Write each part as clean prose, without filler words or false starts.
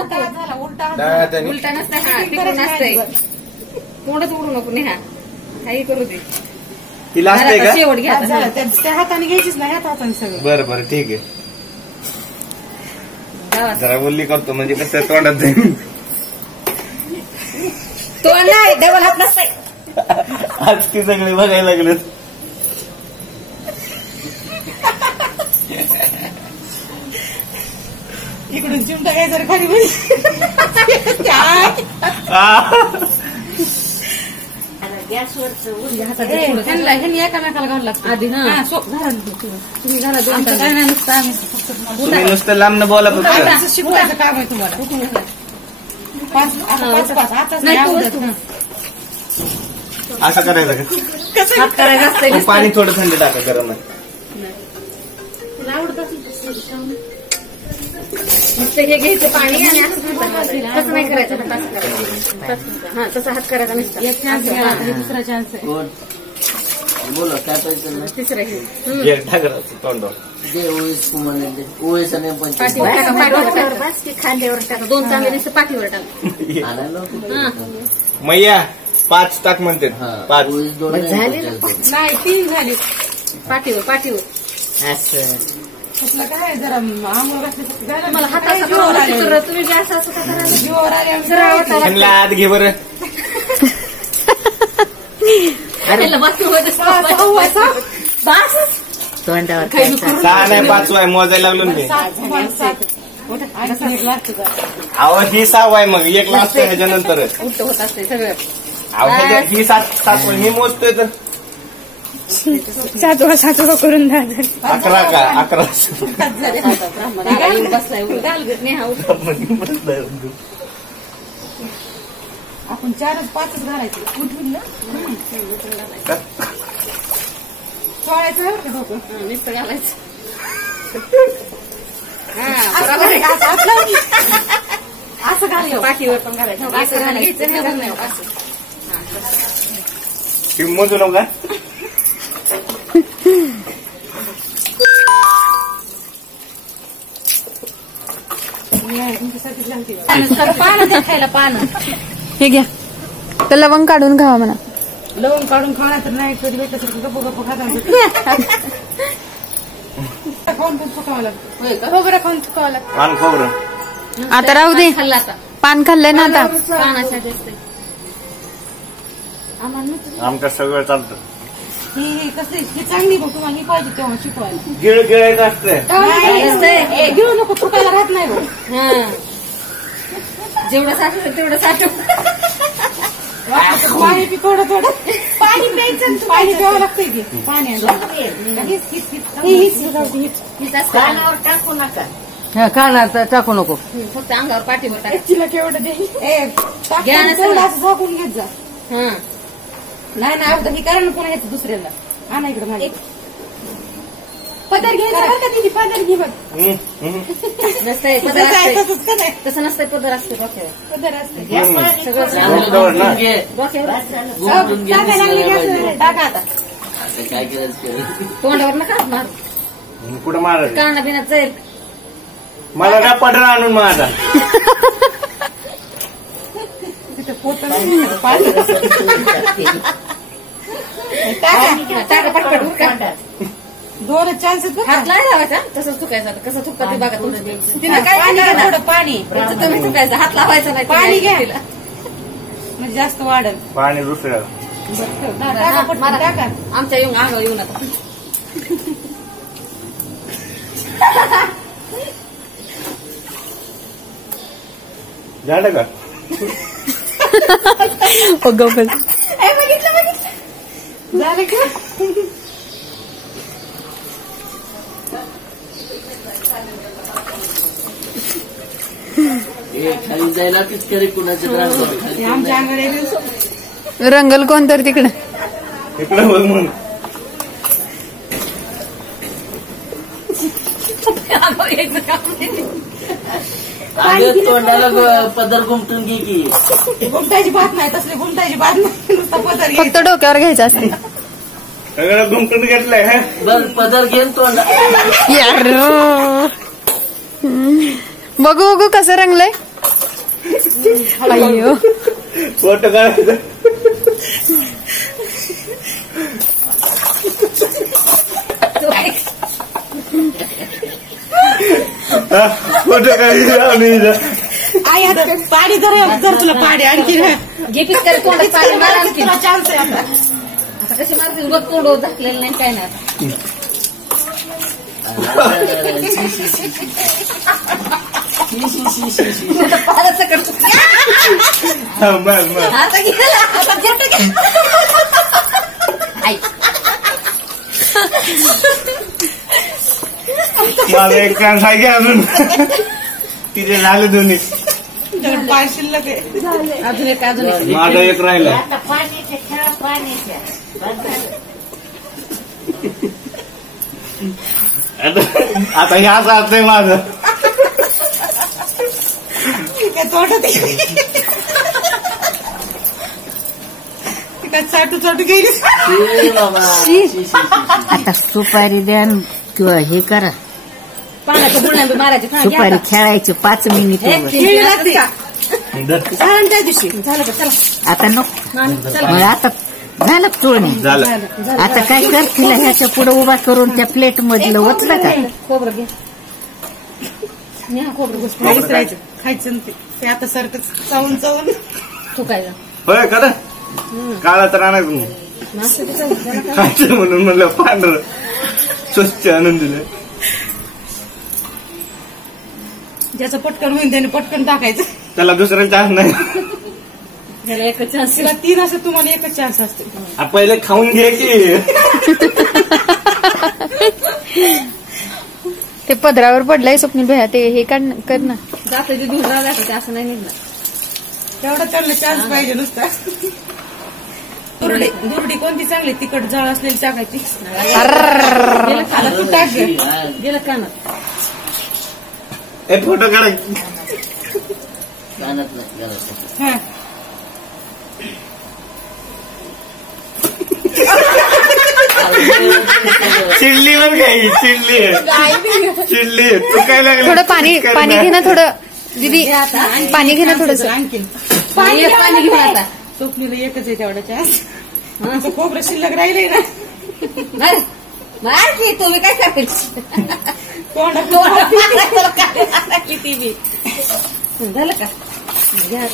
नको उलटा नसतंय. हा तिकडून नसतंय. तोंडच उडू नको नेहा काही करू दे. तिला असतंय का शेवट घ्या. त्या हाताने घ्यायचीच नाही ह्या हाताने सगळं. बरं बरं ठीक आहे. जरा बोलली करतो म्हणजे कसं तोंडात जाईल. तोंड नाही डबल हात नसतंय. आज की सगळे बघायला लागले. इकडून चिमटा काय जर खाली ह्यांनी एकामेकाला घालू लागतं आधी. हा तुम्ही घाला दोन काय नाही नुसतं आम्ही तुम्ही नुसतं लांबनं बोला फक्त. शिकवायचं काम आहे तुम्हाला. असं करायचं का? हात करायचं असतंय. पाणी थोडं थंड टाका गरम आहे. नुसतं हे घ्यायचं पाणी आणि तसं नाही करायचं. हा तसा हात करायचा नुसता. एक चान्स दुसरा चान्स आहे. बोला काय पाहिजे. तिसरं घे टाकायचं तोंडावर. पाठीवर टाका. पाठीवर टाका. खांद्यावर टाका. दोन चांगले नुसतं पाठीवर टाका. मैया 5 टाक म्हणते. 5 झाले नाही 3 झाली. पाठीवर पाठीवर कसलं काय जरा आंघोळ घातली मला हाताचा तुम्ही गॅस असं का करायला जीवावर आले. आत घे बरं. तोंडावर 6 नाही 5 आहे मोजायला लागलो मी. अहो ही 6 आहे मग 1 ला असतं ह्याच्यानंतर उलट होत असते सगळं. ही 7 मी मोजतोय तर 7 करून द्या. 11 का 11 बसलाय नेहा आपण 4-5 घालायचे. उठून ना सोडायचं बरं का डोकं. नुसतं घालायचं. असं घालायचं. पाठीवर पण घालायचं. असं घालायचं. मोजू नका. पानं द्या खायला. पानं हे घ्या. तर लवंग काढून खावा म्हणा. लवंग काढून खाणार तर नाही कधी भेटत गप्प खाता. खाऊन पण चुकावं लागतं. खोबरं खाऊन चुकावं लागतं. पान खोबरं आता राहू दे. खाल्ला आता पान खाल्लंय ना आता. पानासाठी असते. आमचं सगळं चालतं. ही कसं ही चांगली बघ तुम्हाला ही पाहिजे तेव्हा शिकवायला. गिळायचं असतंय. घेऊ नको फुटायला राहत नाही बघ. जेवढं साठवलं तेवढं साठव. पाणी पी थोडं पाणी प्यायचं. पाणी प्यावं लागतंय की पाण्याला. टाकू नका. कानात टाकू नको. फक्त अंगावर पाठीवर टाका. तिला केवढं दे तेवढं असं झाकून घेत जा. नाही अगोदर ही करा ना पुन्हा ह्याचं दुसऱ्याला. आणा इकडे माझे पदर घ्यायचा बरं का तिथे. पदर घे बघ. नसतंय पदर असते. तसं नसतंय पदर असते डोक्यावर. पदर असते टाका आता. काय करायचं. तोंडावर नका मारू. कुठं मार काना बिना जाईल. मला काय पडरा आणून माझा. तिथे पोट टाका पटपट. 2 चान्स हात नाही लावायचा. तसंच चुकायचं. कसं चुकतं ते बघा. तिला काय थोडं पाणी तुम्ही चुकायचं. हात लावायचा नाही. पाणी घ्या म्हणजे जास्त वाढेल. पाणी दुसऱ्याला टाका. आमच्या येऊन अंगावर येऊ नका. झालं का? झालं का? खाली जायला पिचकारी कुणाच्या आमच्या अंगावर रंगल कोण तर तिकडे. इकडे बघ म्हणून तोंडाला पदर घुमटून घे की. घुमटायची बात नाही. तसली घुमटायची बात नाही. पदर फक्त डोक्यावर घ्यायचं असते. सगळं घुमटून घेतलंय. बघ पदर घेऊन तोंडा. बघू कसं रंगलंय. अय्यो फोटो काढायचं फोटो काढायचं आई आता पाणी जर तुला पाणी आणखी जे पीस करे तोंडात पाणी मार आणखी. तुला चान्स आहे आता. आता कशी मारतील बघ तोंड झाकलेलं नाही काय नाही आता सकट बस आता गेला आता घेतो घे. आई माझा एक चान्स आहे की अजून तिथे झाले दोन्ही पाय शिल्लक आहे. अजून एक अजून एक. माझा एक राहिला आता पाण्याच्या खेळा पाण्याच्या आता ह्याच अर्थ आहे माझं काय तोंडात काय चाटू गेली. ए बाबा आता सुपारी द्या न किंवा हे करा पाण्याच्या गुळण्या मारायचे सुपारी खेळायची 5 मिनिट खेळी लागते झालं त्या दिवशी. झालं का चला आता नको मग आता झालं चोळणी झालं आता काय कर तिला ह्याच्या पुढे उभा करून त्या प्लेट मधलं ओतलं का खोबरं घे. न्या खोबरं घुस खायचं राहायचं खायचं नाही ते आता सारखं चावून चावून तू काय होय का काळा तर आणायचं मग खायचं म्हणून म्हणलं पांढरं स्वच्छ आणून दिलं ज्याचं पटकन होईल त्याने पटकन टाकायचं. त्याला दुसरा चान्स नाही त्याला एकच चान्स. तिला 3 असं तुम्हाला एकच चान्स असते. पहिले खाऊन घे की ते पदरावर पडलंय स्वप्नील भैया ते हे कर ना. जातं जे दूर राहिलं ते असं नाही निघणार. तेवढा त्यांना चान्स पाहिजे नुसता. दुरडी कोणती चांगली तिखट जळ असलेली टाकायची. गेलं आता तू टाक ग. गेलं कानात. हे फोटो काढाय कानात नाही घालायचं. हा. चिडली वर काही चिडली तू काय लागली थोडं पाणी घे ना थोडं दीदी पाणी घे ना थोडस. आणखीन पाणी घेऊन आता. स्वप्नीला एकच आहे तेवढा चान्स. खोबरं शिल्लक राहिले ना मार की तुम्ही काय करते किती बी झालं का घ्या.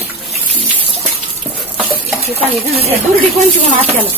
ते पाणी घालून दुरडी कोणती म्हणून आत्याला